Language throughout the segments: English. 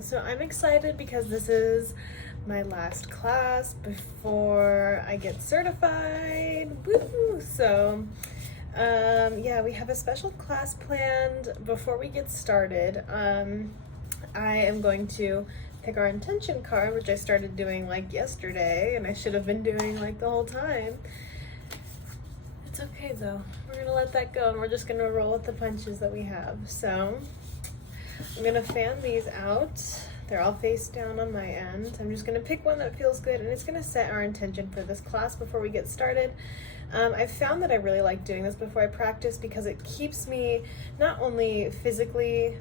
So I'm excited because this is my last class before I get certified. Woo! Yeah, we have a special class planned before we get started. I am going to pick our intention card, which I started doing like yesterday, and I should have been doing like the whole time. It's okay though. We're gonna let that go and we're just gonna roll with the punches that we have. So I'm gonna fan these out. They're all face down on my end. I'm just gonna pick one that feels good, and it's gonna set our intention for this class before we get started. I've found that I really like doing this before I practice because it keeps me not only physically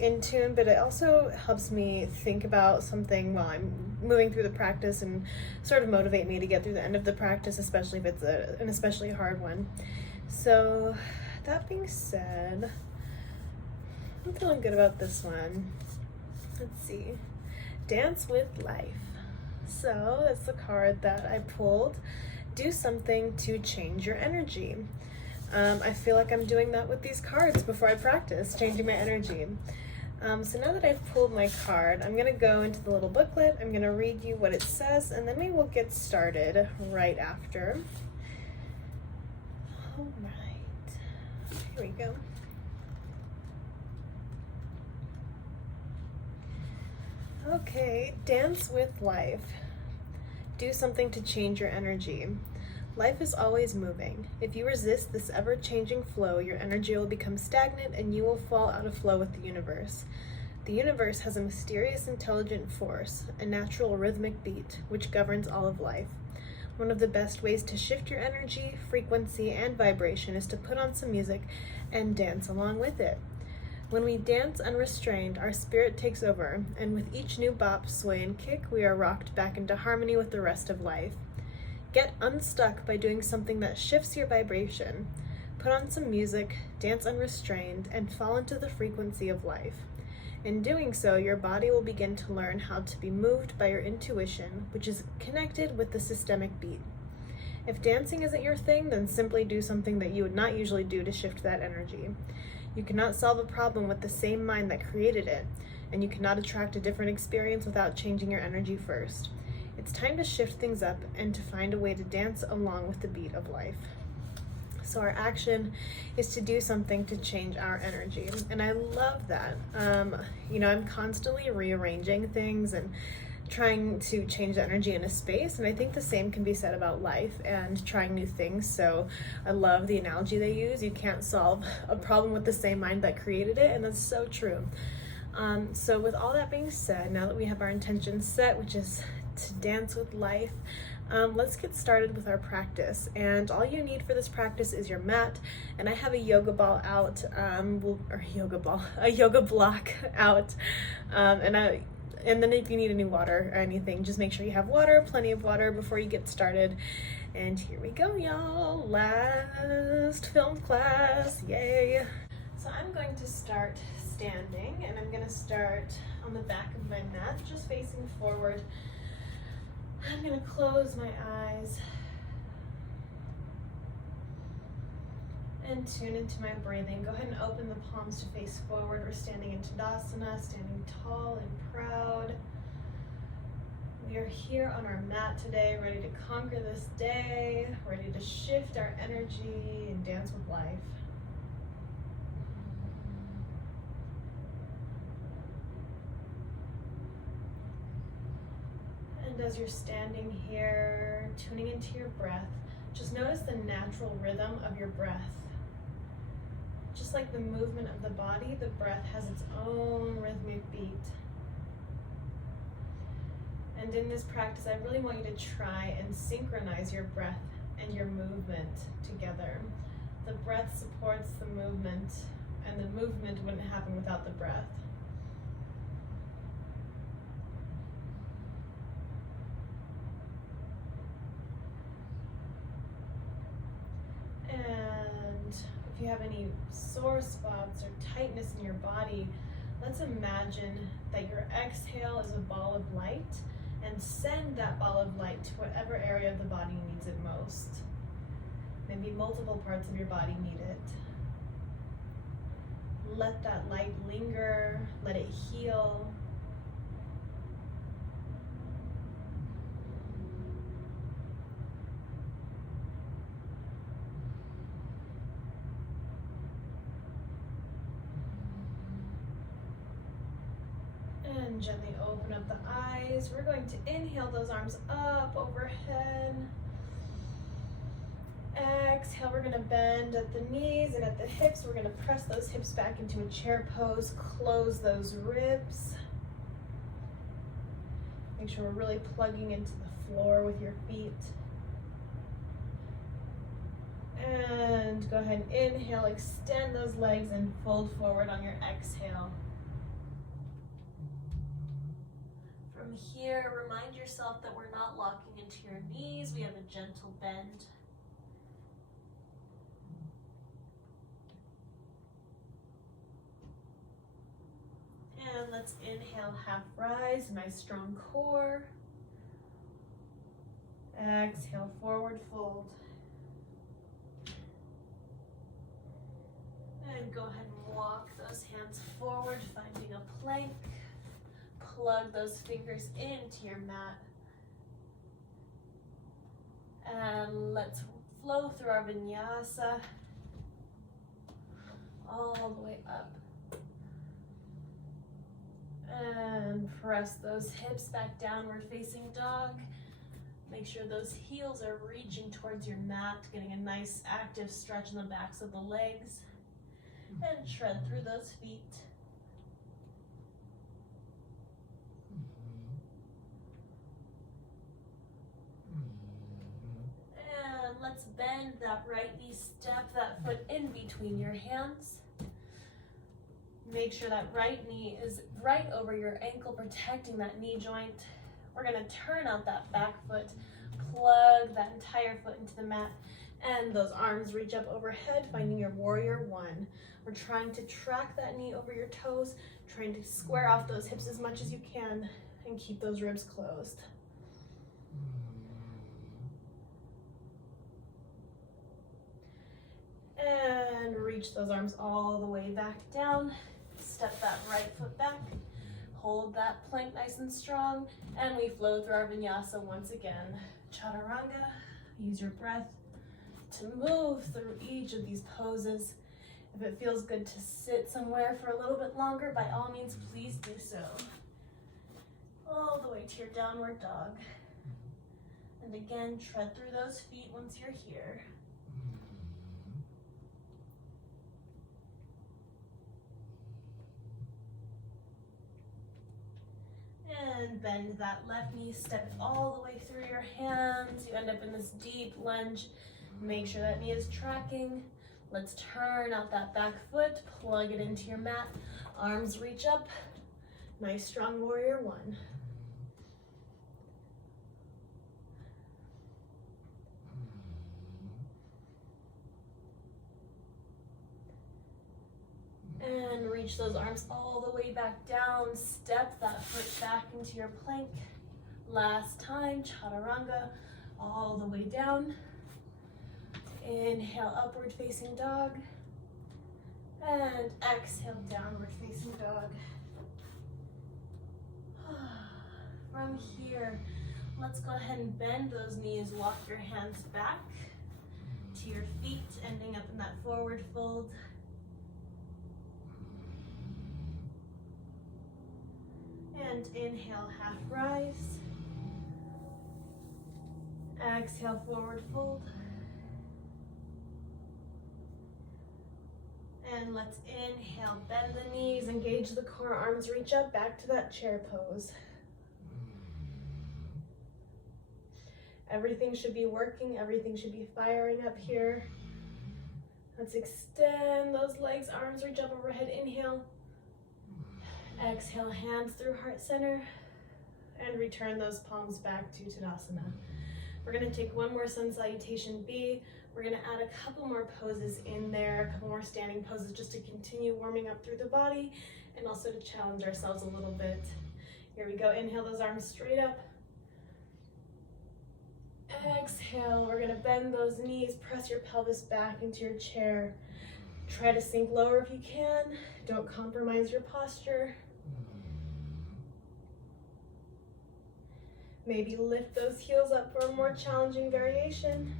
in tune, but it also helps me think about something while I'm moving through the practice and sort of motivate me to get through the end of the practice, especially if it's an especially hard one. So that being said, I'm feeling good about this one. Let's see. Dance with Life. So that's the card that I pulled. Do something to change your energy. I feel like I'm doing that with these cards before I practice, changing my energy. So now that I've pulled my card, I'm gonna go into the little booklet, I'm gonna read you what it says, and then we will get started right after. All right, here we go. Okay, dance with life. Do something to change your energy. Life is always moving. If you resist this ever-changing flow, your energy will become stagnant and you will fall out of flow with the universe. The universe has a mysterious, intelligent force, a natural rhythmic beat, which governs all of life. One of the best ways to shift your energy, frequency, and vibration is to put on some music and dance along with it. When we dance unrestrained, our spirit takes over, and with each new bop, sway, and kick, we are rocked back into harmony with the rest of life. Get unstuck by doing something that shifts your vibration. Put on some music, dance unrestrained, and fall into the frequency of life. In doing so, your body will begin to learn how to be moved by your intuition, which is connected with the systemic beat. If dancing isn't your thing, then simply do something that you would not usually do to shift that energy. You cannot solve a problem with the same mind that created it, and you cannot attract a different experience without changing your energy first. It's time to shift things up and to find a way to dance along with the beat of life. So our action is to do something to change our energy, and I love that. I'm constantly rearranging things and trying to change the energy in a space, and I think the same can be said about life and trying new things. So I love the analogy they use. You can't solve a problem with the same mind that created it, and that's so true. So with all that being said, now that we have our intention set, which is to dance with life, let's get started with our practice. And all you need for this practice is your mat, and I have a yoga ball out, a yoga block out, and then if you need any water or anything, just make sure you have water, plenty of water before you get started. And here we go, y'all. Last film class, yay. So I'm going to start standing, and I'm gonna start on the back of my mat, just facing forward. I'm gonna close my eyes and tune into my breathing. Go ahead and open the palms to face forward. We're standing in Tadasana, standing tall and proud. We are here on our mat today, ready to conquer this day, ready to shift our energy and dance with life. And as you're standing here, tuning into your breath, just notice the natural rhythm of your breath. Just like the movement of the body, the breath has its own rhythmic beat. And in this practice, I really want you to try and synchronize your breath and your movement together. The breath supports the movement, and the movement wouldn't happen without the breath. And if you have any sore spots or tightness in your body, let's imagine that your exhale is a ball of light, and send that ball of light to whatever area of the body needs it most. Maybe multiple parts of your body need it. Let that light linger, let it heal. And gently open up the eyes. We're going to inhale those arms up overhead. Exhale, we're gonna bend at the knees and at the hips. We're gonna press those hips back into a chair pose, close those ribs. Make sure we're really plugging into the floor with your feet. And go ahead and inhale, extend those legs and fold forward on your exhale. From here, remind yourself that we're not locking into your knees. We have a gentle bend. And let's inhale, half rise, nice strong core. Exhale, forward fold. And go ahead and walk those hands forward, finding a plank. Plug those fingers into your mat. And let's flow through our vinyasa all the way up. And press those hips back, downward facing dog. Make sure those heels are reaching towards your mat, getting a nice active stretch in the backs of the legs. And tread through those feet. And let's bend that right knee, step that foot in between your hands. Make sure that right knee is right over your ankle, protecting that knee joint. We're gonna turn out that back foot, plug that entire foot into the mat, and those arms reach up overhead, finding your warrior one. We're trying to track that knee over your toes, trying to square off those hips as much as you can and keep those ribs closed. And reach those arms all the way back down. Step that right foot back. Hold that plank nice and strong. And we flow through our vinyasa once again. Chaturanga. Use your breath to move through each of these poses. If it feels good to sit somewhere for a little bit longer, by all means, please do so. All the way to your downward dog. And again, tread through those feet once you're here. And bend that left knee, step all the way through your hands. You end up in this deep lunge. Make sure that knee is tracking. Let's turn out that back foot, plug it into your mat. Arms reach up. Nice strong warrior one. And reach those arms all the way back down. Step that foot back into your plank. Last time, chaturanga, all the way down. Inhale, upward facing dog. And exhale, downward facing dog. From here, let's go ahead and bend those knees. Walk your hands back to your feet, ending up in that forward fold. And inhale, half rise. Exhale, forward fold. And let's inhale, bend the knees, engage the core, arms reach up, back to that chair pose. Everything should be working, everything should be firing up here. Let's extend those legs, arms reach up overhead, inhale. Exhale, hands through heart center, and return those palms back to Tadasana. We're gonna take one more sun salutation B. We're gonna add a couple more poses in there, a couple more standing poses just to continue warming up through the body and also to challenge ourselves a little bit. Here we go, inhale those arms straight up. Exhale, we're gonna bend those knees, press your pelvis back into your chair. Try to sink lower if you can. Don't compromise your posture. Maybe lift those heels up for a more challenging variation.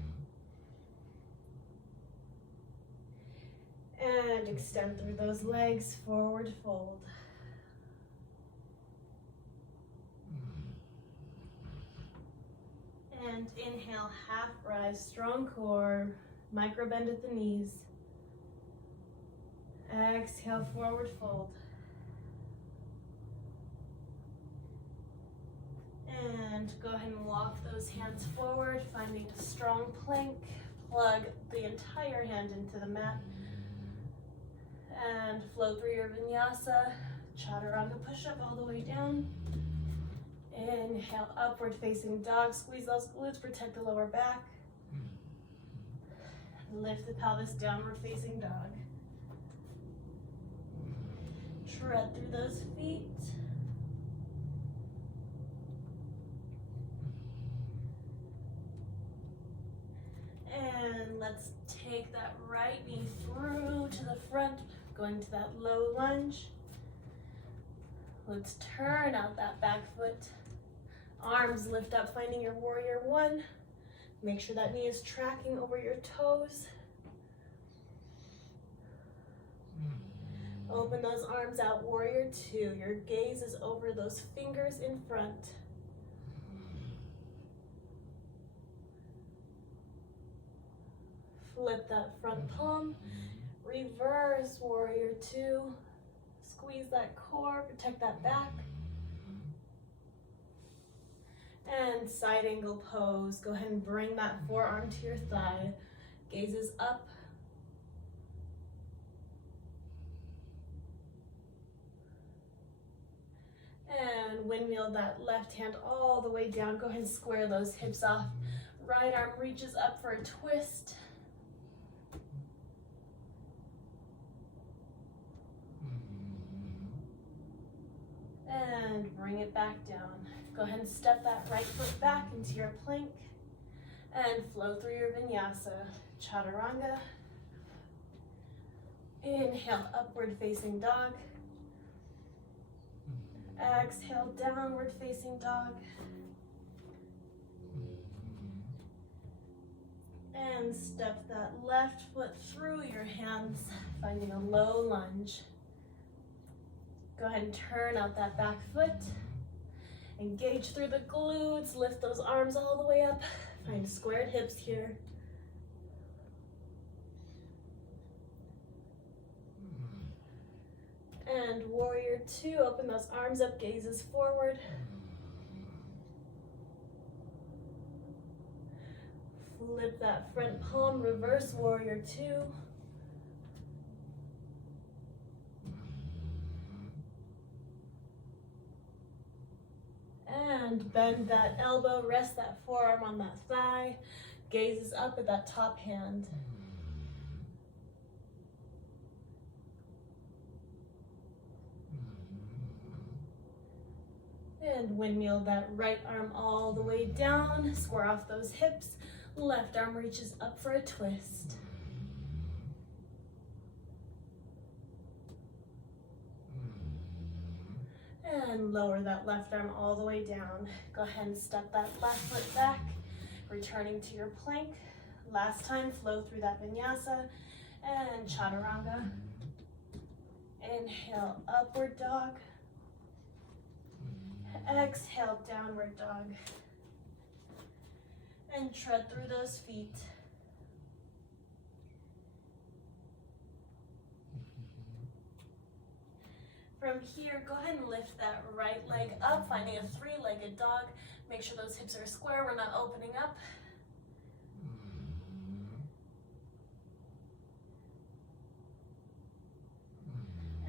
And extend through those legs, forward fold. And inhale, half rise, strong core, micro bend at the knees. Exhale, forward fold. And go ahead and walk those hands forward, finding a strong plank. Plug the entire hand into the mat. And flow through your vinyasa. Chaturanga push-up all the way down. Inhale, upward facing dog. Squeeze those glutes, protect the lower back. Lift the pelvis, downward facing dog. Tread through those feet. And let's take that right knee through to the front, going to that low lunge. Let's turn out that back foot. Arms lift up, finding your warrior one. Make sure that knee is tracking over your toes. Open those arms out, warrior two. Your gaze is over those fingers in front. Flip that front palm. Reverse warrior two. Squeeze that core, protect that back. And side angle pose. Go ahead and bring that forearm to your thigh. Gaze is up. And windmill that left hand all the way down. Go ahead and square those hips off. Right arm reaches up for a twist. And bring it back down. Go ahead and step that right foot back into your plank and flow through your vinyasa. Chaturanga. Inhale, upward facing dog. Exhale, downward facing dog. And step that left foot through your hands, finding a low lunge. Go ahead and turn out that back foot. Engage through the glutes, lift those arms all the way up. Find squared hips here. And warrior two, open those arms up, gazes forward. Flip that front palm, reverse warrior two. And bend that elbow, rest that forearm on that thigh. Gazes up at that top hand. And windmill that right arm all the way down. Square off those hips. Left arm reaches up for a twist. And lower that left arm all the way down. Go ahead and step that left foot back, returning to your plank. Last time, flow through that vinyasa and chaturanga. Inhale, upward dog. Exhale, downward dog. And tread through those feet. From here, go ahead and lift that right leg up, finding a three-legged dog. Make sure those hips are square, we're not opening up.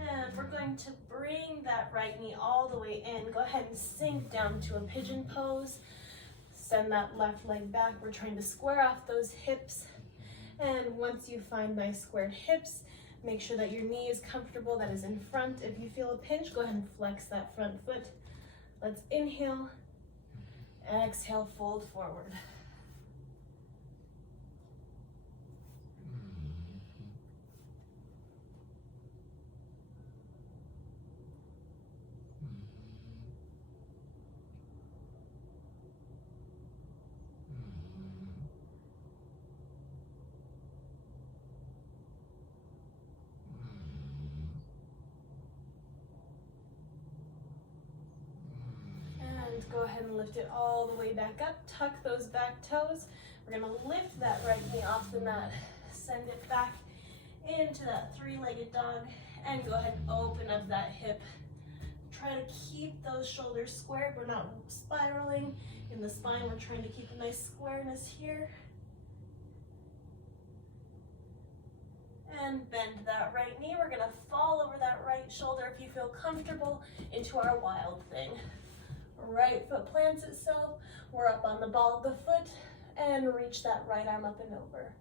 And we're going to bring that right knee all the way in. Go ahead and sink down to a pigeon pose. Send that left leg back. We're trying to square off those hips. And once you find nice squared hips, make sure that your knee is comfortable, that is in front. If you feel a pinch, go ahead and flex that front foot. Let's inhale, exhale, fold forward. go ahead and lift it all the way back up. Tuck those back toes. We're gonna lift that right knee off the mat. Send it back into that three-legged dog and go ahead and open up that hip. Try to keep those shoulders squared. We're not spiraling in the spine. We're trying to keep a nice squareness here. And bend that right knee. We're gonna fall over that right shoulder if you feel comfortable into our wild thing. Right foot plants itself. We're up on the ball of the foot and reach that right arm up and over.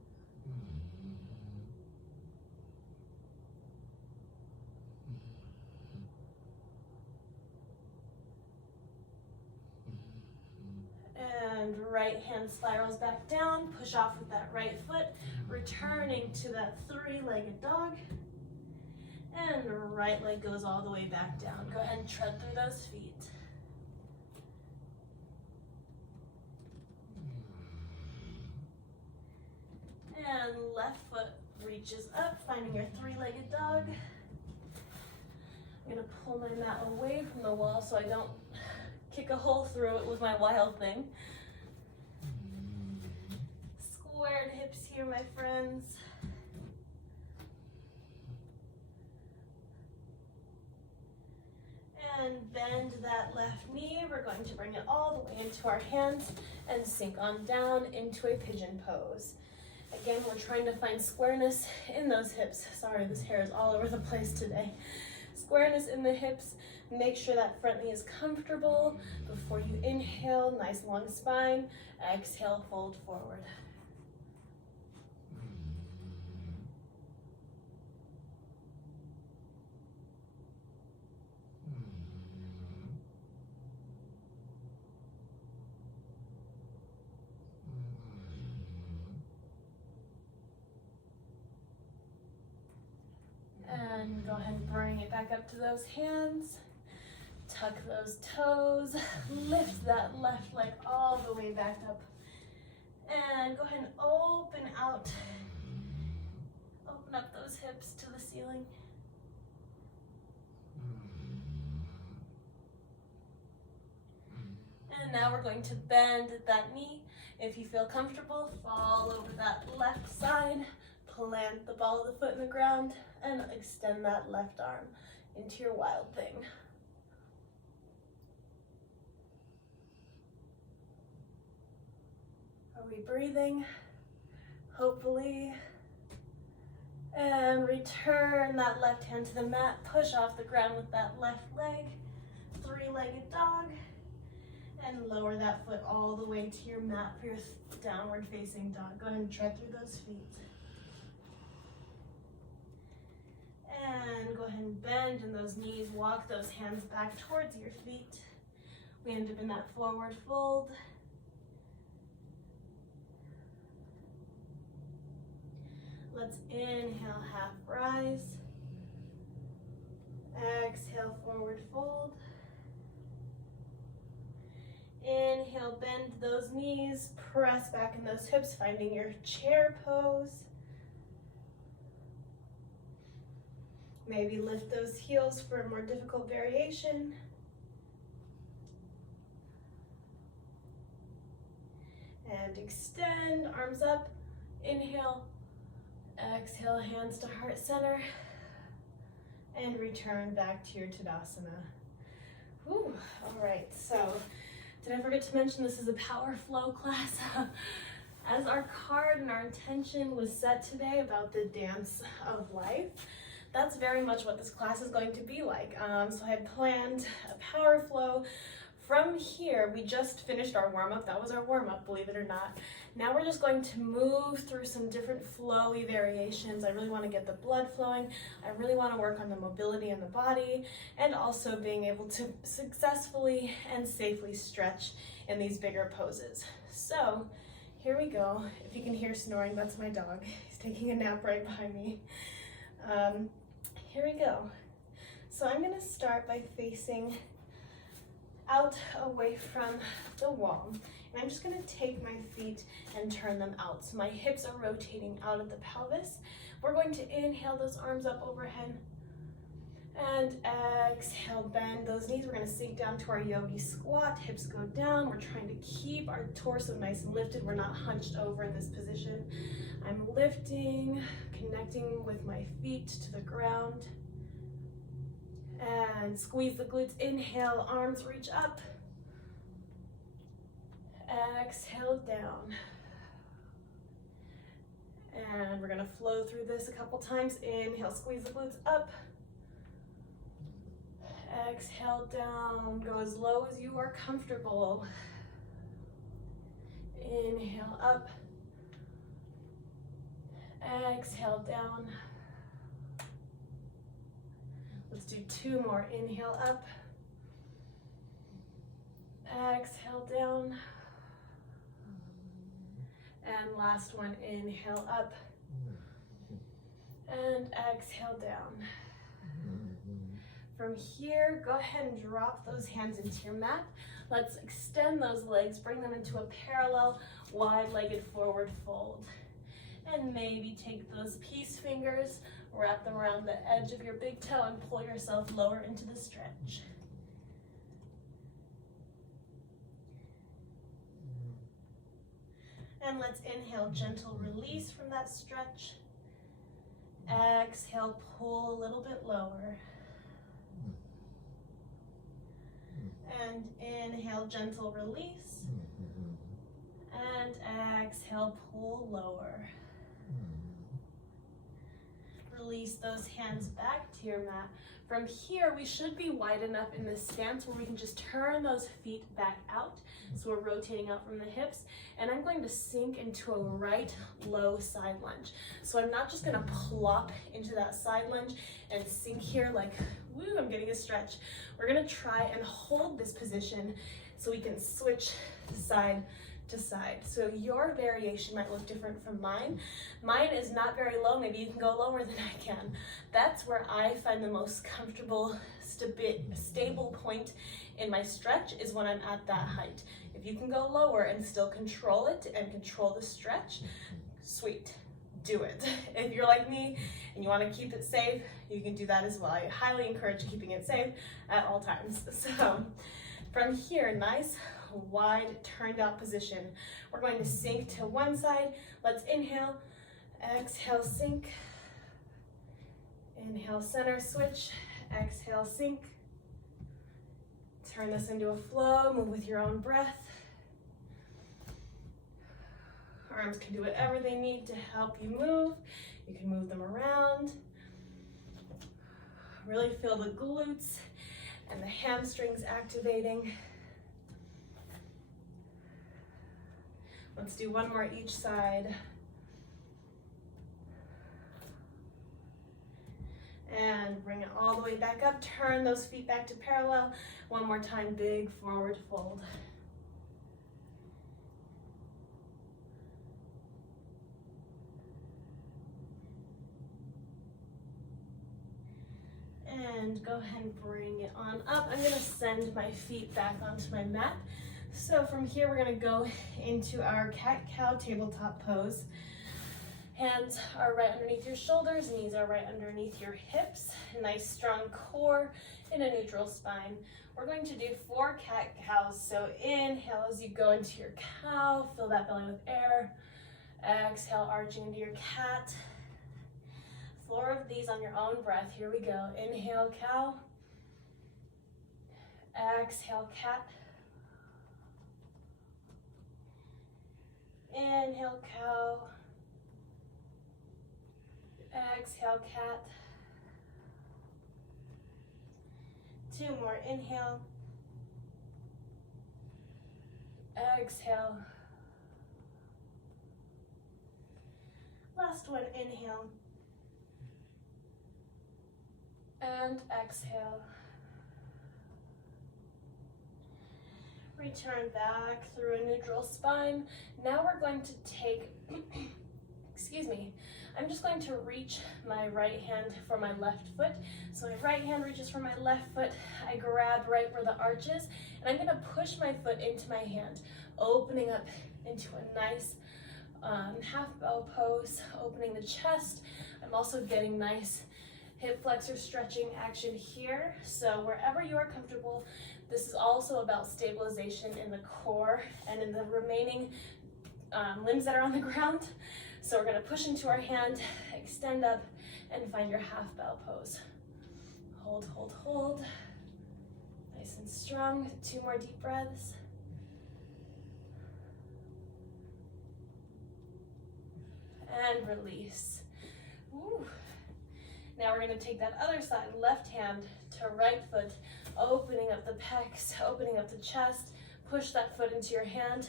And right hand spirals back down, push off with that right foot, returning to that three-legged dog. And the right leg goes all the way back down. Go ahead and tread through those feet. And left foot reaches up, finding your three-legged dog. I'm gonna pull my mat away from the wall so I don't kick a hole through it with my wild thing. Squared hips here, my friends. And bend that left knee. We're going to bring it all the way into our hands and sink on down into a pigeon pose. Again, we're trying to find squareness in those hips. Sorry, this hair is all over the place today. Squareness in the hips. Make sure that front knee is comfortable before you inhale. Nice long spine. Exhale, fold forward. And go ahead and bring it back up to those hands. Tuck those toes. Lift that left leg all the way back up. And go ahead and open out. Open up those hips to the ceiling. And now we're going to bend that knee. If you feel comfortable, fall over that left side. Plant the ball of the foot in the ground and extend that left arm into your wild thing. Are we breathing? Hopefully. And return that left hand to the mat. Push off the ground with that left leg. Three-legged dog. And lower that foot all the way to your mat for your downward facing dog. Go ahead and tread through those feet. And go ahead and bend in those knees. Walk those hands back towards your feet. We end up in that forward fold. Let's inhale, half rise. Exhale, forward fold. Inhale, bend those knees. Press back in those hips, finding your chair pose. Maybe lift those heels for a more difficult variation. And extend, arms up, inhale, exhale, hands to heart center, and return back to your Tadasana. Whew. All right, so did I forget to mention this is a power flow class? As our card and our intention was set today about the dance of life, that's very much what this class is going to be like. So I had planned a power flow. From here, we just finished our warm-up. That was our warm-up, believe it or not. Now we're just going to move through some different flowy variations. I really want to get the blood flowing. I really want to work on the mobility in the body and also being able to successfully and safely stretch in these bigger poses. So here we go. If you can hear snoring, that's my dog. He's taking a nap right behind me. Here we go. So I'm going to start by facing out away from the wall. And I'm just going to take my feet and turn them out. So my hips are rotating out of the pelvis. We're going to inhale those arms up overhead And exhale, bend those knees. We're gonna sink down to our yogi squat. Hips go down. We're trying to keep our torso nice and lifted. We're not hunched over in this position. I'm lifting, connecting with my feet to the ground. And squeeze the glutes. Inhale, arms reach up. Exhale, down. And we're gonna flow through this a couple times. Inhale, squeeze the glutes up. Exhale, down. Go as low as you are comfortable. Inhale, up. Exhale, down. Let's do 2 more. Inhale, up. Exhale, down. And last one, inhale, up. And exhale, down. From here, go ahead and drop those hands into your mat. Let's extend those legs, bring them into a parallel, wide-legged forward fold. And maybe take those peace fingers, wrap them around the edge of your big toe and pull yourself lower into the stretch. And let's inhale, gentle release from that stretch. Exhale, pull a little bit lower. And inhale, gentle release. And exhale, pull lower. Release those hands back to your mat. From here, we should be wide enough in this stance where we can just turn those feet back out. So we're rotating out from the hips. And I'm going to sink into a right low side lunge. So I'm not just gonna plop into that side lunge and sink here like, woo, I'm getting a stretch. We're gonna try and hold this position so we can switch side to side. So your variation might look different from mine. Mine is not very low. Maybe you can go lower than I can. That's where I find the most comfortable, stable point in my stretch is when I'm at that height. If you can go lower and still control it and control the stretch, sweet, do it. If you're like me and you want to keep it safe, you can do that as well. I highly encourage keeping it safe at all times. So from here, nice wide turned out position. We're going to sink to one side. Let's inhale, exhale, sink. Inhale, center switch, exhale, sink. Turn this into a flow, move with your own breath. Arms can do whatever they need to help you move. You can move them around. Really feel the glutes and the hamstrings activating. Let's do one more each side. And bring it all the way back up. Turn those feet back to parallel. One more time, big forward fold. And go ahead and bring it on up. I'm gonna send my feet back onto my mat. So from here, we're gonna go into our cat-cow tabletop pose. Hands are right underneath your shoulders, knees are right underneath your hips. Nice strong core in a neutral spine. We're going to do 4 cat-cows. So inhale as you go into your cow, fill that belly with air. Exhale, arching into your cat. 4 of these on your own breath. Here we go. Inhale, cow. Exhale, cat. Inhale, cow. Exhale, cat. 2 more. Inhale. Exhale. Last one. Inhale. And exhale. Return back through a neutral spine. Now we're going to take, excuse me, I'm just going to reach my right hand for my left foot. So my right hand reaches for my left foot. I grab right where the arch is, and I'm gonna push my foot into my hand, opening up into a nice half bow pose, opening the chest. I'm also getting nice hip flexor stretching action here. So wherever you are comfortable, this is also about stabilization in the core and in the remaining limbs that are on the ground. So we're gonna push into our hand, extend up, and find your half bow pose. Hold, hold, hold. Nice and strong. 2 more deep breaths. And release. Woo. Now we're going to take that other side, left hand to right foot, opening up the pecs, opening up the chest. Push that foot into your hand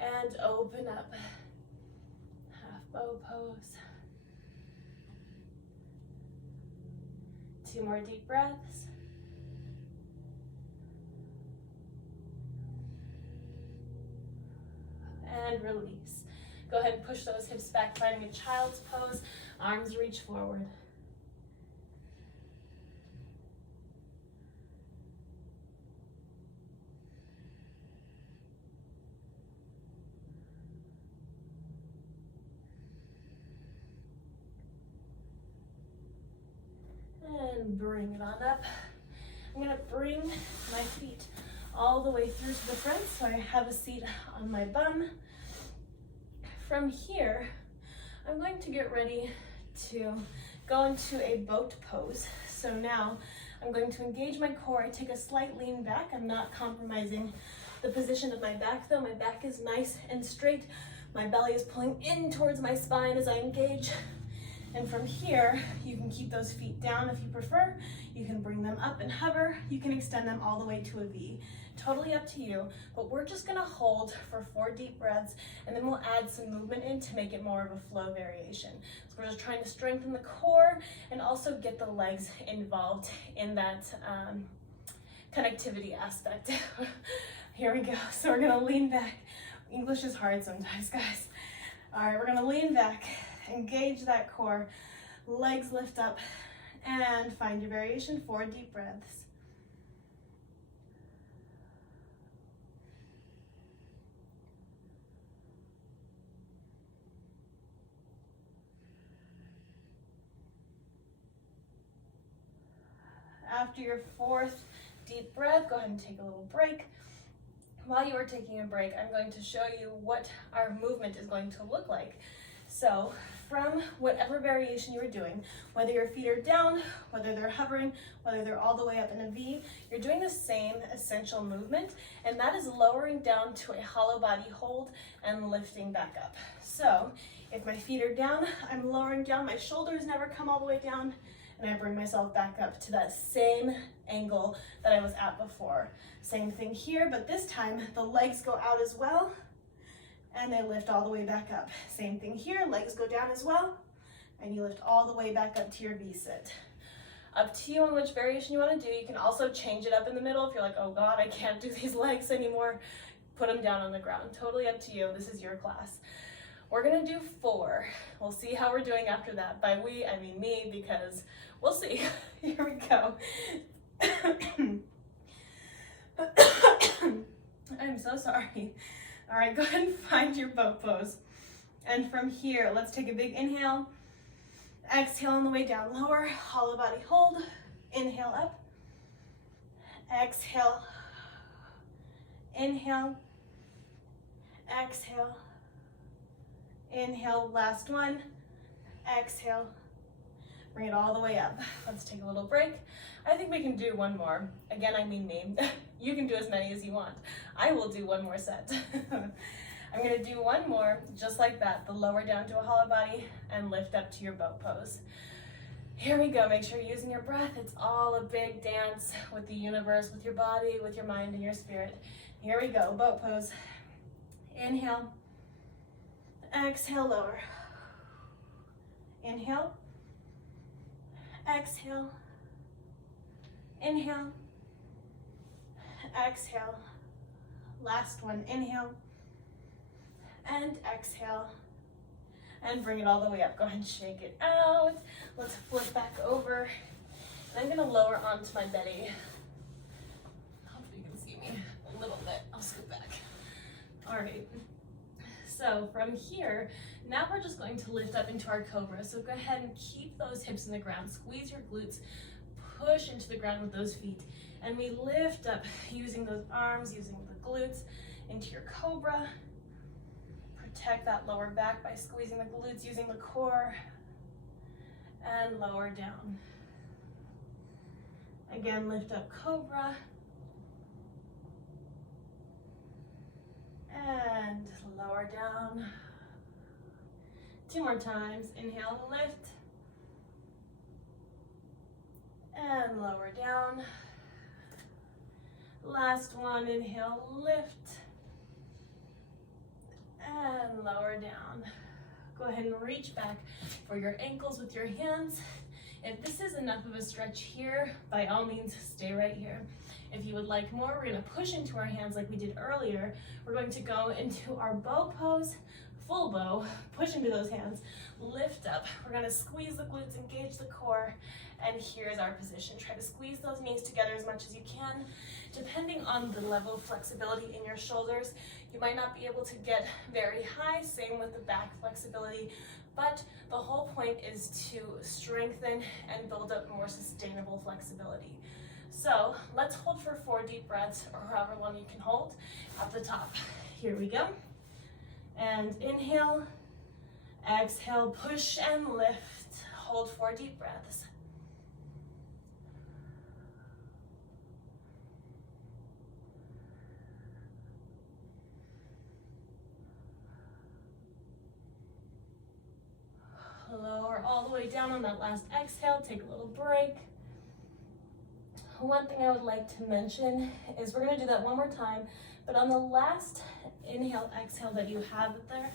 and open up. Half bow pose. 2 more deep breaths. And release. Go ahead and push those hips back, finding a child's pose. Arms reach forward. And bring it on up. I'm gonna bring my feet all the way through to the front so I have a seat on my bum. From here, I'm going to get ready to go into a boat pose. So now I'm going to engage my core. I take a slight lean back. I'm not compromising the position of my back though. My back is nice and straight. My belly is pulling in towards my spine as I engage. And from here, you can keep those feet down if you prefer. You can bring them up and hover. You can extend them all the way to a V. Totally up to you, but we're just gonna hold for 4 deep breaths, and then we'll add some movement in to make it more of a flow variation. So we're just trying to strengthen the core and also get the legs involved in that connectivity aspect. Here we go. So we're gonna lean back. English is hard sometimes, guys. All right, we're gonna lean back. Engage that core, legs lift up, and find your variation. 4 deep breaths. After your 4th deep breath, go ahead and take a little break. While you are taking a break, I'm going to show you what our movement is going to look like. So from whatever variation you are doing, whether your feet are down, whether they're hovering, whether they're all the way up in a V, you're doing the same essential movement, and that is lowering down to a hollow body hold and lifting back up. So if my feet are down, I'm lowering down, my shoulders never come all the way down, and I bring myself back up to that same angle that I was at before. Same thing here, but this time the legs go out as well, and they lift all the way back up. Same thing here, legs go down as well, and you lift all the way back up to your V-sit. Up to you on which variation you want to do. You can also change it up in the middle if you're like, oh God, I can't do these legs anymore. Put them down on the ground. Totally up to you. This is your class. We're gonna do 4. We'll see how we're doing after that. By we, I mean me, because we'll see. Here we go. I'm so sorry. All right, go ahead and find your boat pose. And from here, let's take a big inhale. Exhale on the way down lower, hollow body hold. Inhale up. Exhale. Inhale. Exhale. Inhale, last one. Exhale. Bring it all the way up. Let's take a little break. I think we can do 1 more. Again, I mean me. You can do as many as you want. I will do 1 more set. I'm gonna do 1 more, just like that. The lower down to a hollow body and lift up to your boat pose. Here we go. Make sure you're using your breath. It's all a big dance with the universe, with your body, with your mind and your spirit. Here we go, boat pose. Inhale. Exhale, lower. Inhale. Exhale. Inhale. Exhale. Last one. Inhale. And exhale. And bring it all the way up. Go ahead and shake it out. Let's flip back over. And I'm going to lower onto my belly. Hope you can see me a little bit. I'll scoot back. All right. So from here, Now we're just going to lift up into our cobra. So go ahead and keep those hips in the ground. Squeeze your glutes, push into the ground with those feet. And we lift up using those arms, using the glutes into your cobra. Protect that lower back by squeezing the glutes, using the core. And lower down. Again, lift up cobra. And lower down. 2 more times. Inhale, lift. And lower down. Last one, inhale, lift. And lower down. Go ahead and reach back for your ankles with your hands. If this is enough of a stretch here, by all means, stay right here. If you would like more, we're gonna push into our hands like we did earlier. We're going to go into our bow pose, full bow, push into those hands, lift up. We're gonna squeeze the glutes, engage the core, and here's our position. Try to squeeze those knees together as much as you can. Depending on the level of flexibility in your shoulders, you might not be able to get very high, same with the back flexibility, but the whole point is to strengthen and build up more sustainable flexibility. So let's hold for 4 deep breaths, or however long you can hold at the top. Here we go. And inhale, exhale, push and lift. Hold 4 deep breaths. Lower all the way down on that last exhale. Take a little break. One thing I would like to mention is we're going to do that one more time, but on the last inhale, exhale that you have there,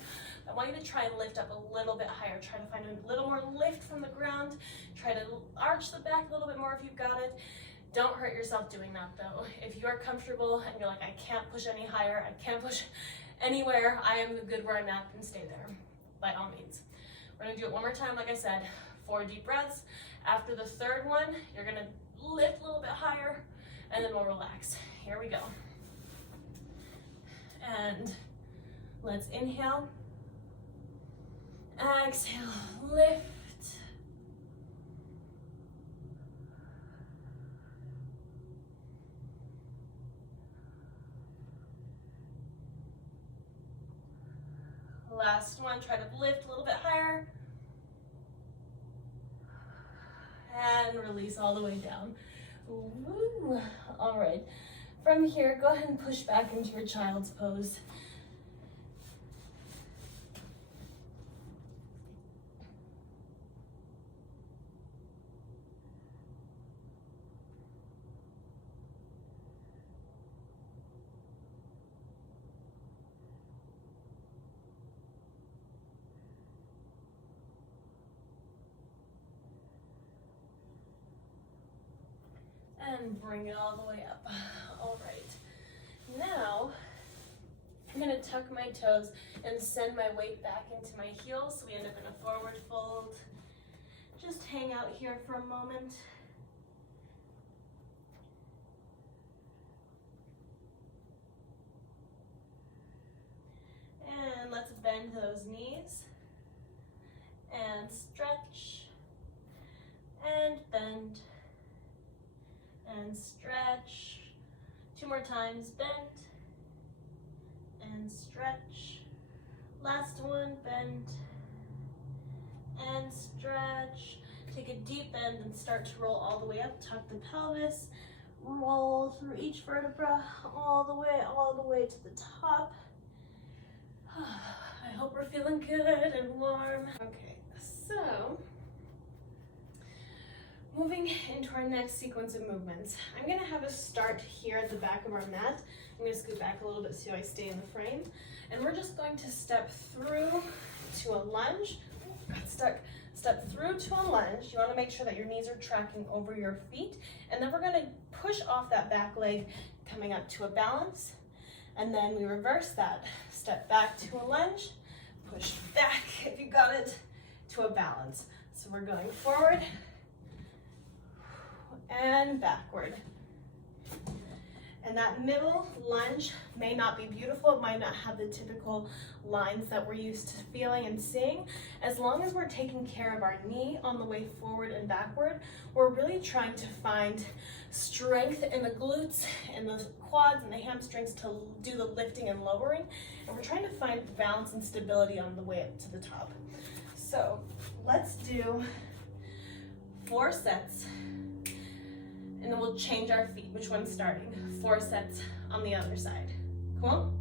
I want you to try and lift up a little bit higher. Try to find a little more lift from the ground. Try to arch the back a little bit more if you've got it. Don't hurt yourself doing that though. If you are comfortable and you're like, I can't push any higher, I can't push anywhere, I am good where I'm at, then stay there, by all means. We're gonna do it one more time, like I said, 4 deep breaths. After the 3rd one, you're gonna lift a little bit higher, and then we'll relax. Here we go. And let's inhale, exhale, lift. Last one, try to lift a little bit higher. And release all the way down. Woo. All right. From here, go ahead and push back into your child's pose. And bring it all the way up. All right. Now, I'm gonna tuck my toes and send my weight back into my heels so we end up in a forward fold. Just hang out here for a moment. And let's bend those knees. And stretch. And bend. And stretch. 2 more times, bend and stretch. Last one, bend and stretch. Take a deep bend and start to roll all the way up. Tuck the pelvis, roll through each vertebra all the way to the top. I hope we're feeling good and warm. Okay, so moving into our next sequence of movements, I'm gonna have a start here at the back of our mat. I'm gonna scoot back a little bit so I stay in the frame. And we're just going to step through to a lunge. Got stuck. Step through to a lunge. You wanna make sure that your knees are tracking over your feet. And then we're gonna push off that back leg, coming up to a balance. And then we reverse that. Step back to a lunge, push back, if you got it, to a balance. So we're going forward, and backward. And that middle lunge may not be beautiful. It might not have the typical lines that we're used to feeling and seeing. As long as we're taking care of our knee on the way forward and backward, we're really trying to find strength in the glutes and the quads and the hamstrings to do the lifting and lowering. And we're trying to find balance and stability on the way up to the top. So let's do 4 sets. And then we'll change our feet, which one's starting. 4 sets on the other side. Cool?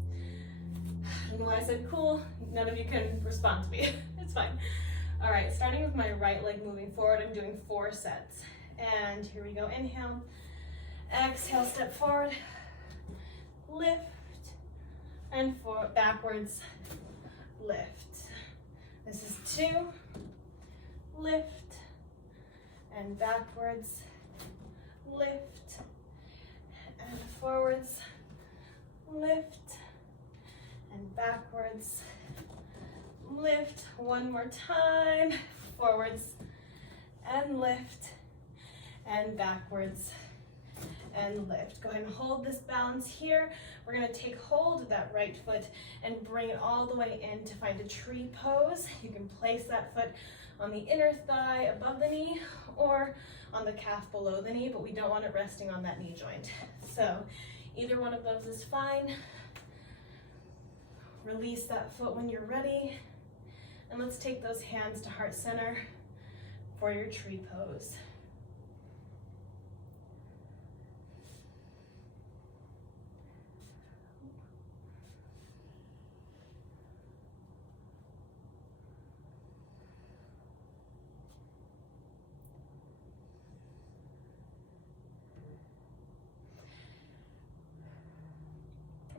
And when I said cool, none of you can respond to me. It's fine. All right, starting with my right leg moving forward, I'm doing 4 sets. And here we go, inhale. Exhale, step forward. Lift. And backwards, lift. This is 2. Lift. And backwards, lift, and forwards, lift, and backwards, lift. One more time, forwards, and lift, and backwards, and lift. Go ahead and hold this balance here. We're gonna take hold of that right foot and bring it all the way in to find a tree pose. You can place that foot on the inner thigh above the knee or on the calf below the knee, but we don't want it resting on that knee joint. So either one of those is fine. Release that foot when you're ready. And let's take those hands to heart center for your tree pose.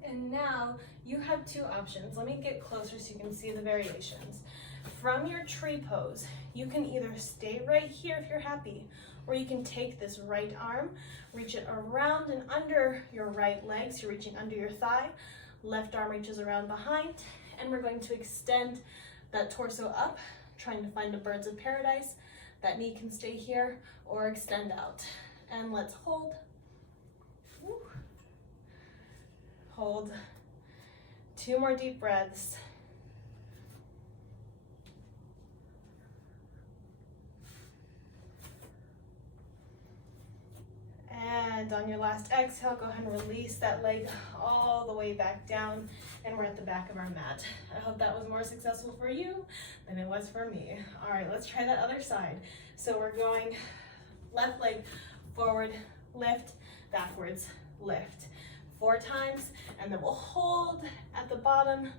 And now you have 2 options. Let me get closer so you can see the variations. From your tree pose, you can either stay right here if you're happy, or you can take this right arm, reach it around and under your right leg, so you're reaching under your thigh. Left arm reaches around behind, and we're going to extend that torso up, trying to find a birds of paradise. That knee can stay here or extend out. And let's hold. Woo. Hold. 2 more deep breaths. And on your last exhale, go ahead and release that leg all the way back down, and we're at the back of our mat. I hope that was more successful for you than it was for me. All right, let's try that other side. So we're going left leg forward, lift, backwards, lift. 4 times, and then we'll hold at the bottom.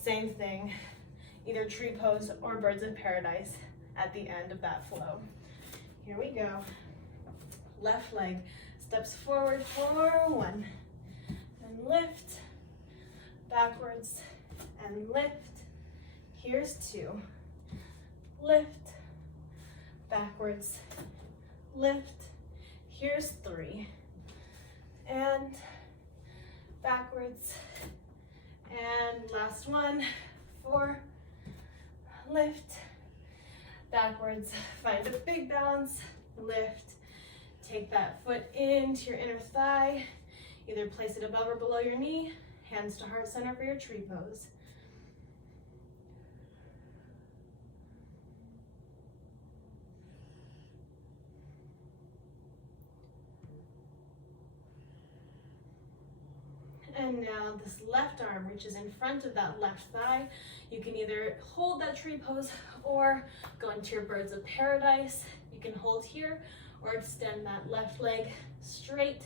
Same thing, either tree pose or birds of paradise at the end of that flow. Here we go. Left leg steps forward for 1, and lift, backwards, and lift. Here's 2, lift, backwards, lift. Here's 3, and backwards, and last one, 4, lift, backwards, find a big balance, lift, take that foot into your inner thigh, either place it above or below your knee, hands to heart center for your tree pose. And now this left arm reaches in front of that left thigh. You can either hold that tree pose or go into your birds of paradise. You can hold here or extend that left leg straight.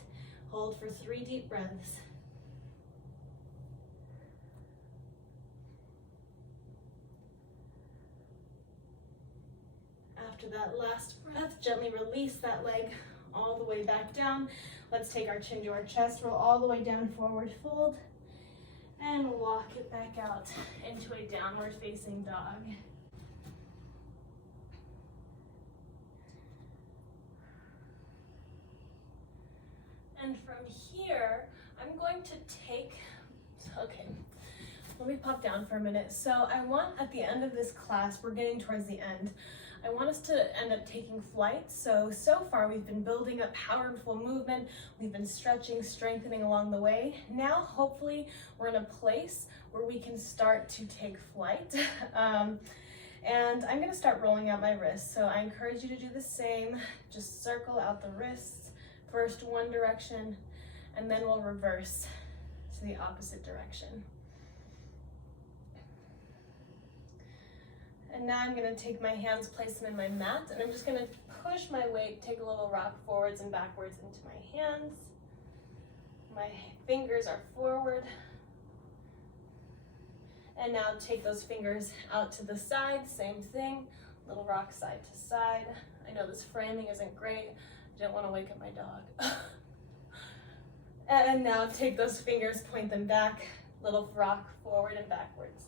Hold for 3 deep breaths. After that last breath, gently release that leg all the way back down. Let's take our chin to our chest, roll all the way down, forward fold, and walk it back out into a downward facing dog. And from here, I'm going to take, okay, let me pop down for a minute. So I want at the end of this class, we're getting towards the end, I want us to end up taking flight. So far we've been building up powerful movement. We've been stretching, strengthening along the way. Now, hopefully, we're in a place where we can start to take flight. And I'm gonna start rolling out my wrists. So I encourage you to do the same. Just circle out the wrists, first one direction, and then we'll reverse to the opposite direction. And now I'm gonna take my hands, place them in my mat, and I'm just gonna push my weight, take a little rock forwards and backwards into my hands. My fingers are forward. And now take those fingers out to the side, same thing, little rock side to side. I know this framing isn't great. I didn't want to wake up my dog. And now take those fingers, point them back, little rock forward and backwards.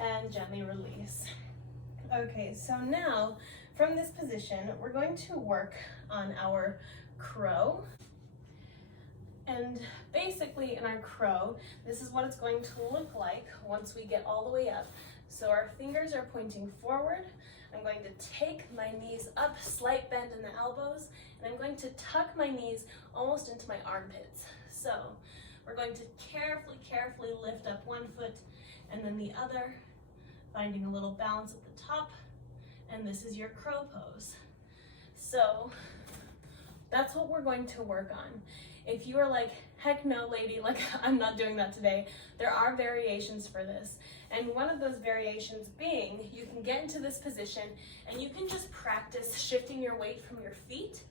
And gently release. Okay, so now from this position, we're going to work on our crow. And basically in our crow, this is what it's going to look like once we get all the way up. So our fingers are pointing forward. I'm going to take my knees up, slight bend in the elbows, and I'm going to tuck my knees almost into my armpits. So we're going to carefully lift up one foot and then the other, finding a little balance at the top, and this is your crow pose. So that's what we're going to work on. If you are like, heck no, lady, like I'm not doing that today, there are variations for this. And one of those variations being, you can get into this position and you can just practice shifting your weight from your feet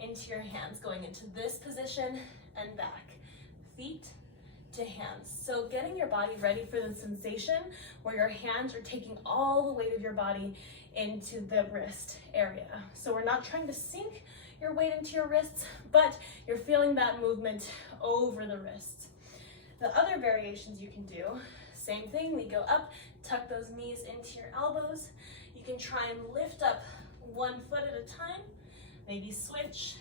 into your hands, going into this position and back, feet to hands. So getting your body ready for the sensation where your hands are taking all the weight of your body into the wrist area. So we're not trying to sink your weight into your wrists, but you're feeling that movement over the wrists. The other variations you can do, same thing, we go up, tuck those knees into your elbows. You can try and lift up one foot at a time, maybe switch,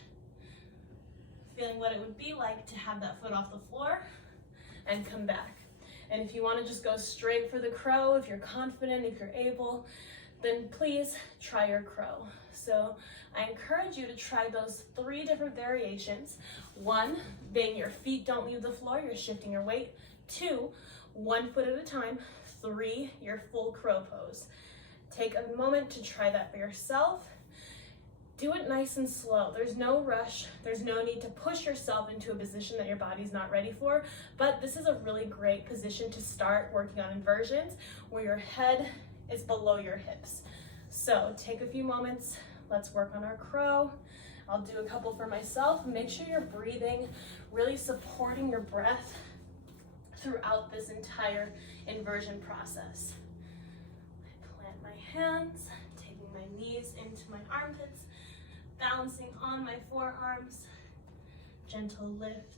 feeling what it would be like to have that foot off the floor and come back. And if you want to just go straight for the crow, if you're confident, if you're able, then please try your crow. So I encourage you to try those 3 different variations. 1, being your feet don't leave the floor, you're shifting your weight. 2, 1 foot at a time. 3, your full crow pose. Take a moment to try that for yourself. Do it nice and slow. There's no rush. There's no need to push yourself into a position that your body's not ready for, but this is a really great position to start working on inversions where your head is below your hips. So take a few moments. Let's work on our crow. I'll do a couple for myself. Make sure you're breathing, really supporting your breath throughout this entire inversion process. I plant my hands, taking my knees into my armpits, balancing on my forearms, gentle lift.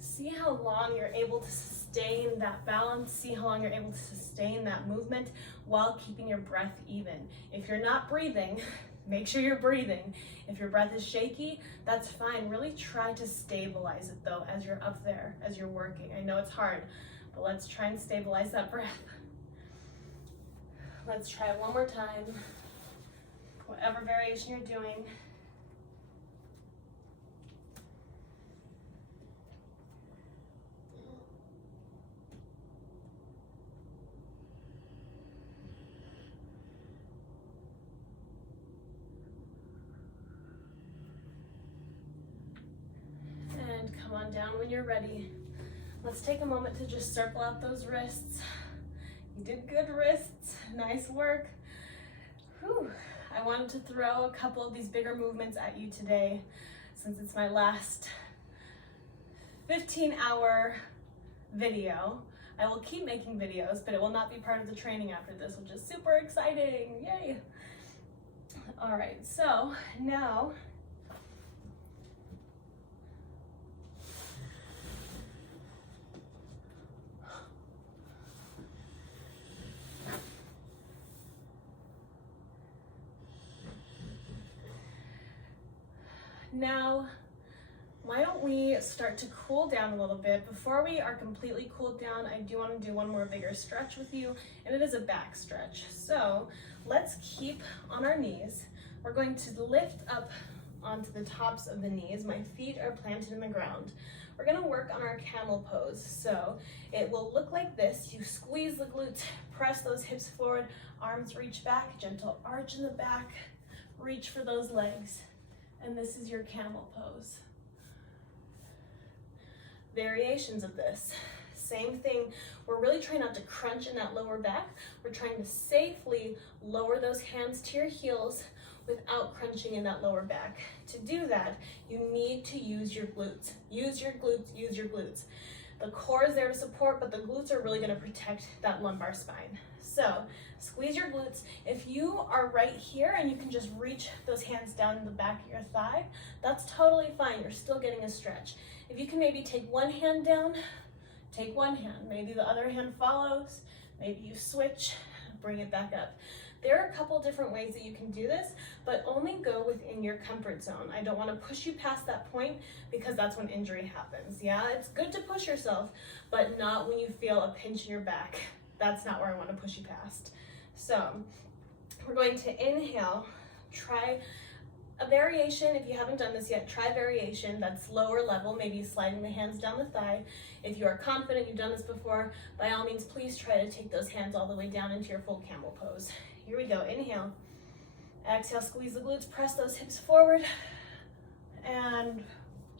See how long you're able to sustain that balance. See how long you're able to sustain that movement while keeping your breath even. If you're not breathing, make sure you're breathing. If your breath is shaky, that's fine. Really try to stabilize it though as you're up there, as you're working. I know it's hard, but let's try and stabilize that breath. Let's try it one more time. Whatever variation you're doing. Come on down when you're ready. Let's take a moment to just circle out those wrists. You did good, wrists. Nice work. Whew. I wanted to throw a couple of these bigger movements at you today since it's my last 15-hour video. I will keep making videos, but it will not be part of the training after this, which is super exciting. Yay. All right, so now Now, why don't we start to cool down a little bit? Before we are completely cooled down, I do want to do one more bigger stretch with you, and it is a back stretch. So let's keep on our knees. We're going to lift up onto the tops of the knees. My feet are planted in the ground. We're going to work on our camel pose. So it will look like this. You squeeze the glutes, press those hips forward, arms reach back, gentle arch in the back, reach for those legs. And this is your camel pose. Variations of this. Same thing. We're really trying not to crunch in that lower back. We're trying to safely lower those hands to your heels without crunching in that lower back. To do that, you need to use your glutes. Use your glutes, use your glutes. The core is there to support, but the glutes are really going to protect that lumbar spine. So squeeze your glutes. If you are right here and you can just reach those hands down in the back of your thigh, that's totally fine. You're still getting a stretch. If you can maybe take one hand down, take one hand. Maybe the other hand follows. Maybe you switch, bring it back up. There are a couple different ways that you can do this, but only go within your comfort zone. I don't want to push you past that point because that's when injury happens. Yeah, it's good to push yourself, but not when you feel a pinch in your back. That's not where I want to push you past. So we're going to inhale, try a variation. If you haven't done this yet, try variation that's lower level, maybe sliding the hands down the thigh. If you are confident you've done this before, by all means, please try to take those hands all the way down into your full camel pose. Here we go, inhale. Exhale, squeeze the glutes, press those hips forward, and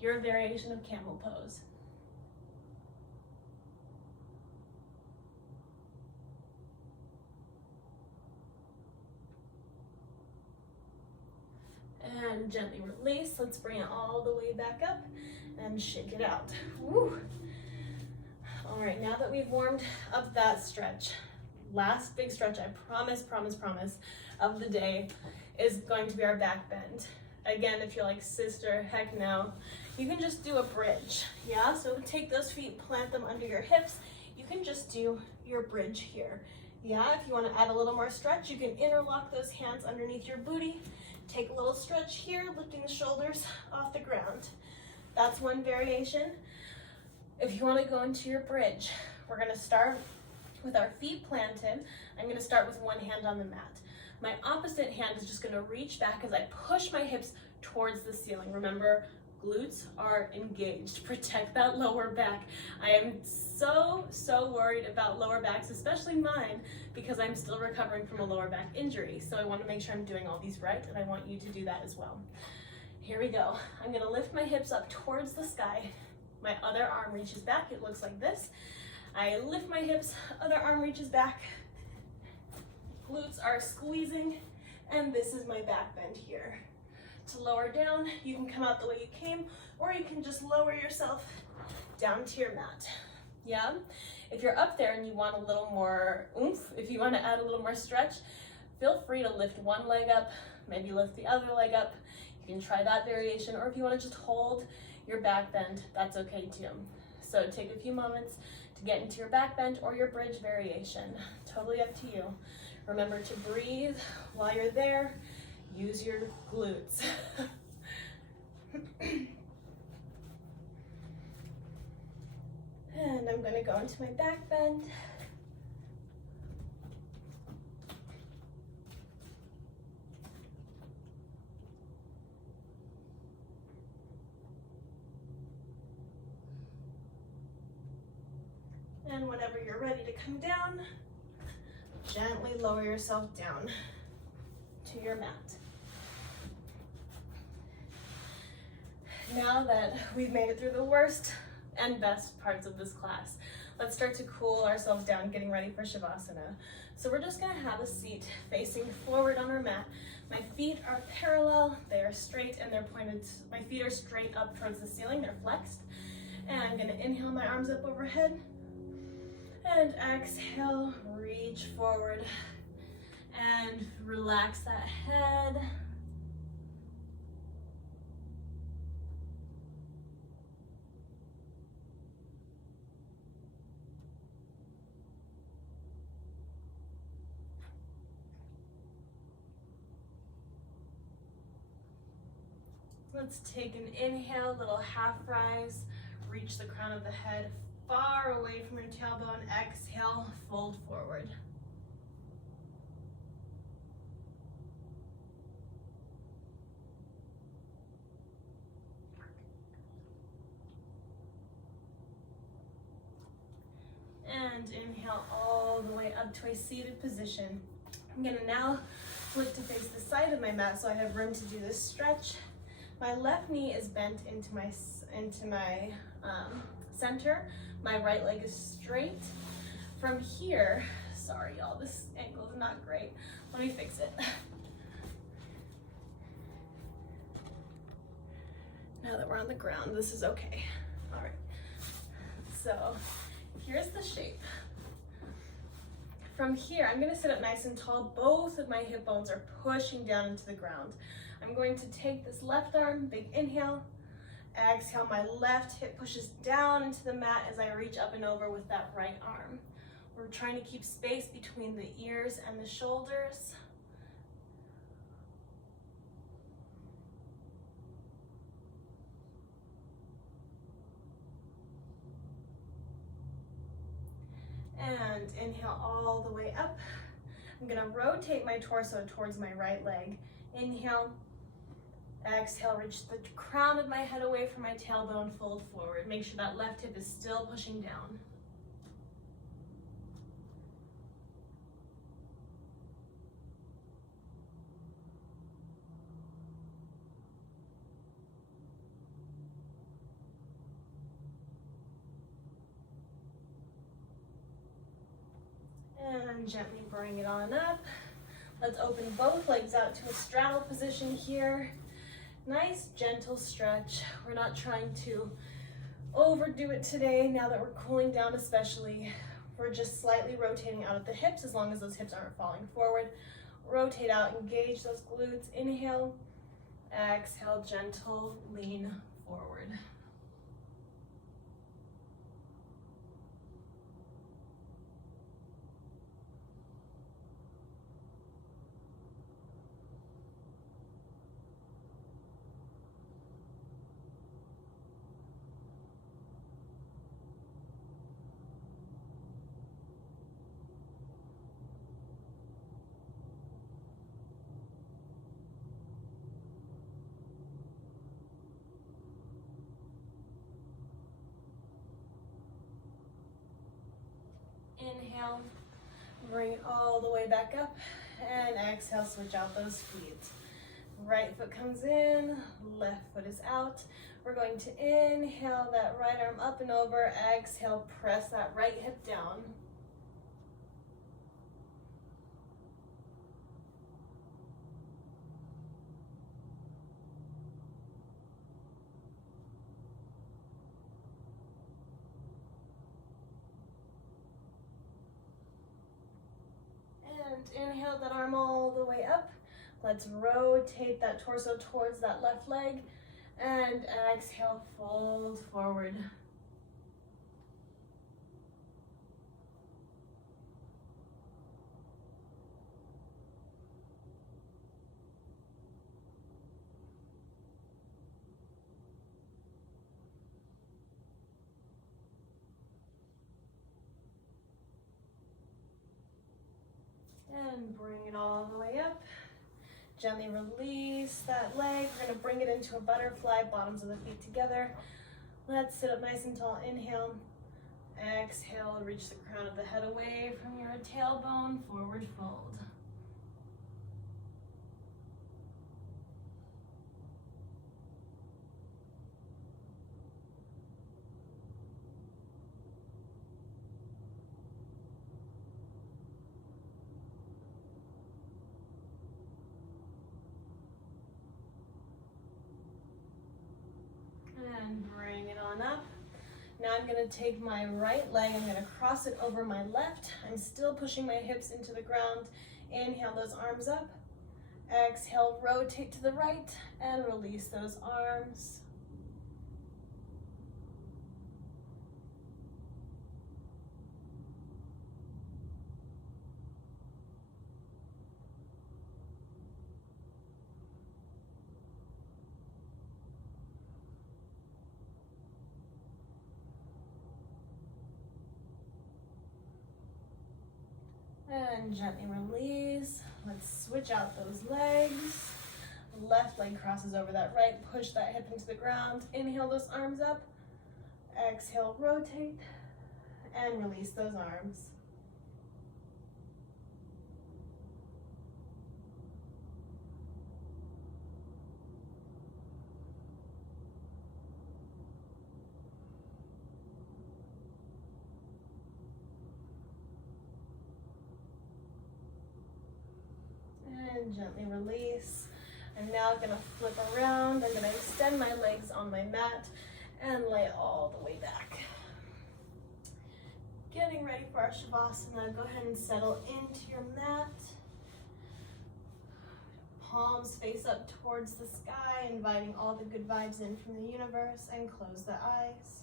your variation of camel pose. And gently release. Let's bring it all the way back up and shake it out. Woo. All right, now that we've warmed up that stretch, last big stretch, I promise, of the day is going to be our back bend. Again, if you're like, sister, heck no, you can just do a bridge, yeah? So take those feet, plant them under your hips. You can just do your bridge here, yeah? If you want to add a little more stretch, you can interlock those hands underneath your booty. Take a little stretch here, lifting the shoulders off the ground. That's one variation. If you want to go into your bridge, we're going to start with our feet planted. I'm going to start with one hand on the mat. My opposite hand is just going to reach back as I push my hips towards the ceiling. Remember, glutes are engaged. Protect that lower back. I am so worried about lower backs, especially mine, because I'm still recovering from a lower back injury. So I want to make sure I'm doing all these right, and I want you to do that as well. Here we go. I'm going to lift my hips up towards the sky. My other arm reaches back. It looks like this. I lift my hips, other arm reaches back. Glutes are squeezing, and this is my back bend here. To lower down, you can come out the way you came, or you can just lower yourself down to your mat. Yeah? If you're up there and you want a little more oomph, if you want to add a little more stretch, feel free to lift one leg up, maybe lift the other leg up. You can try that variation, or if you want to just hold your back bend, that's okay too. So take a few moments to get into your back bend or your bridge variation. Totally up to you. Remember to breathe while you're there. Use your glutes. And I'm going to go into my back bend. And whenever you're ready to come down, gently lower yourself down to your mat. Now that we've made it through the worst and best parts of this class, let's start to cool ourselves down, getting ready for Shavasana. So we're just gonna have a seat facing forward on our mat. My feet are parallel, they are straight and they're pointed, my feet are straight up towards the ceiling, they're flexed. And I'm gonna inhale my arms up overhead. And exhale, reach forward and relax that head. Let's take an inhale, little half rise. Reach the crown of the head far away from your tailbone. Exhale, fold forward. And inhale all the way up to a seated position. I'm gonna now flip to face the side of my mat so I have room to do this stretch. My left knee is bent into my center. My right leg is straight. From here, sorry y'all, this ankle is not great. Let me fix it. Now that we're on the ground, this is okay. All right, so here's the shape. From here, I'm gonna sit up nice and tall. Both of my hip bones are pushing down into the ground. I'm going to take this left arm, big inhale. Exhale, my left hip pushes down into the mat as I reach up and over with that right arm. We're trying to keep space between the ears and the shoulders. And inhale all the way up. I'm gonna rotate my torso towards my right leg. Inhale, exhale, reach the crown of my head away from my tailbone, fold forward. Make sure that left hip is still pushing down. And gently bring it on up. Let's open both legs out to a straddle position here. Nice, gentle stretch. We're not trying to overdo it today now that we're cooling down especially. We're just slightly rotating out at the hips as long as those hips aren't falling forward. Rotate out, engage those glutes. Inhale, exhale, gentle, lean forward. Inhale, bring it all the way back up, and exhale, switch out those feet. Right foot comes in, left foot is out. We're going to inhale that right arm up and over, exhale, press that right hip down. And inhale that arm all the way up. Let's rotate that torso towards that left leg. And exhale, fold forward. And bring it all the way up. Gently release that leg. We're gonna bring it into a butterfly, bottoms of the feet together. Let's sit up nice and tall. Inhale, exhale, reach the crown of the head away from your tailbone, forward fold. And bring it on up. Now I'm gonna take my right leg, I'm gonna cross it over my left. I'm still pushing my hips into the ground. Inhale those arms up. Exhale, rotate to the right and release those arms. And gently release. Let's switch out those legs. Left leg crosses over that right. Push that hip into the ground. Inhale those arms up. Exhale, rotate. And release those arms. And gently release. I'm now gonna flip around. I'm gonna extend my legs on my mat and lay all the way back. Getting ready for our Shavasana. Go ahead and settle into your mat. Palms face up towards the sky, inviting all the good vibes in from the universe, and close the eyes.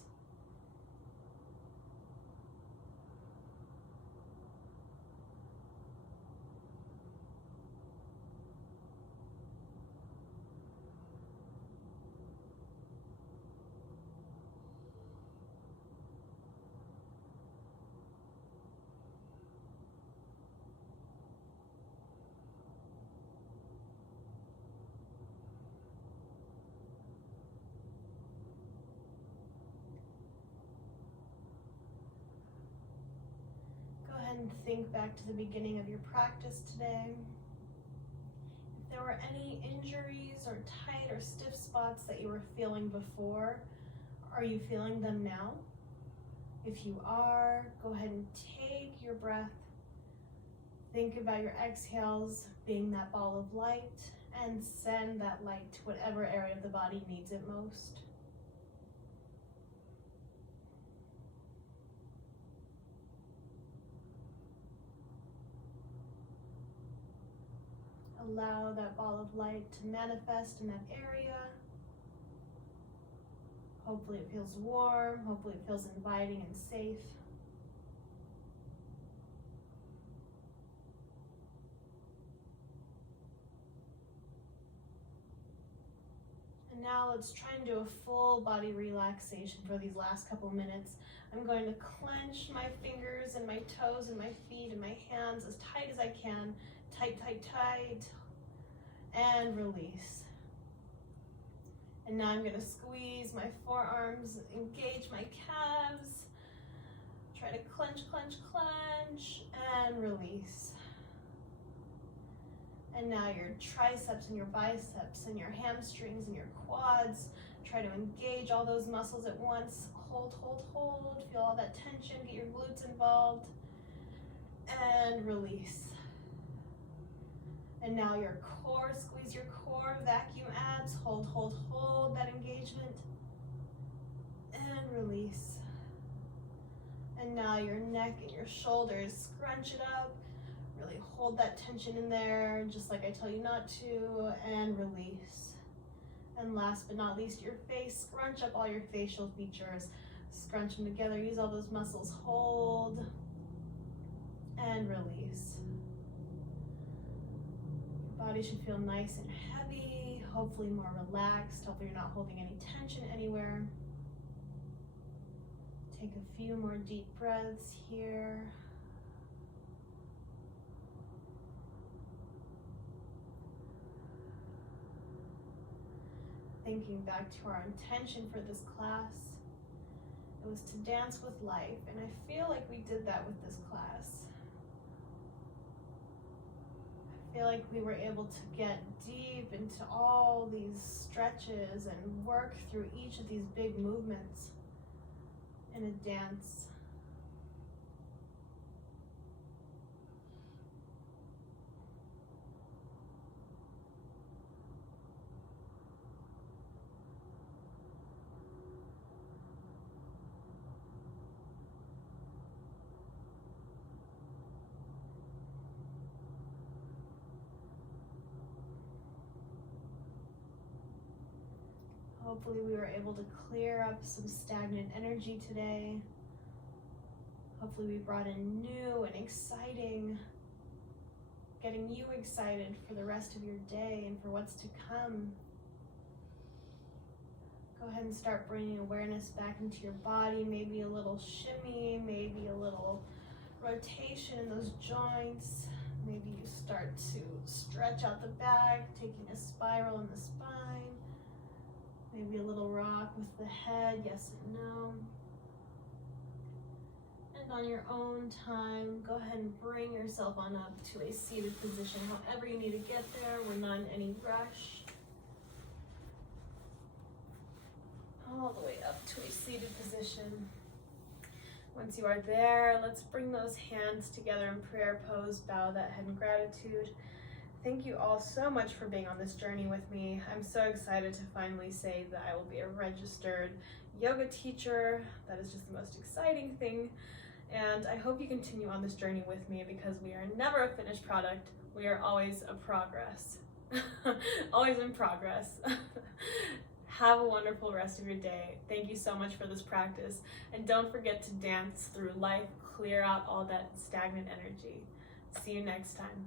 And think back to the beginning of your practice today. If there were any injuries or tight or stiff spots that you were feeling before, are you feeling them now? If you are, go ahead and take your breath. Think about your exhales being that ball of light, and send that light to whatever area of the body needs it most. Allow that ball of light to manifest in that area. Hopefully it feels warm, hopefully it feels inviting and safe. And now let's try and do a full body relaxation for these last couple minutes. I'm going to clench my fingers and my toes and my feet and my hands as tight as I can. Tight, tight, tight, and release. And now I'm gonna squeeze my forearms, engage my calves, try to clench, clench, clench, and release. And now your triceps and your biceps and your hamstrings and your quads, try to engage all those muscles at once. Hold, hold, hold, feel all that tension, get your glutes involved, and release. And now your core, squeeze your core, vacuum abs, hold, hold, hold that engagement, and release. And now your neck and your shoulders, scrunch it up, really hold that tension in there, just like I tell you not to, and release. And last but not least, your face, scrunch up all your facial features, scrunch them together, use all those muscles, hold, and release. Body should feel nice and heavy, hopefully more relaxed, hopefully you're not holding any tension anywhere. Take a few more deep breaths here. Thinking back to our intention for this class, it was to dance with life, and I feel like we did that with this class. I feel like we were able to get deep into all these stretches and work through each of these big movements in a dance. Hopefully we were able to clear up some stagnant energy today. Hopefully we brought in new and exciting, getting you excited for the rest of your day and for what's to come. Go ahead and start bringing awareness back into your body, maybe a little shimmy, maybe a little rotation in those joints. Maybe you start to stretch out the back, taking a spiral in the spine. Maybe a little rock with the head, yes and no. And on your own time, go ahead and bring yourself on up to a seated position, however you need to get there. We're not in any rush. All the way up to a seated position. Once you are there, let's bring those hands together in prayer pose, bow that head in gratitude. Thank you all so much for being on this journey with me. I'm so excited to finally say that I will be a registered yoga teacher. That is just the most exciting thing. And I hope you continue on this journey with me, because we are never a finished product. We are always a progress. Always in progress. Have a wonderful rest of your day. Thank you so much for this practice. And don't forget to dance through life, clear out all that stagnant energy. See you next time.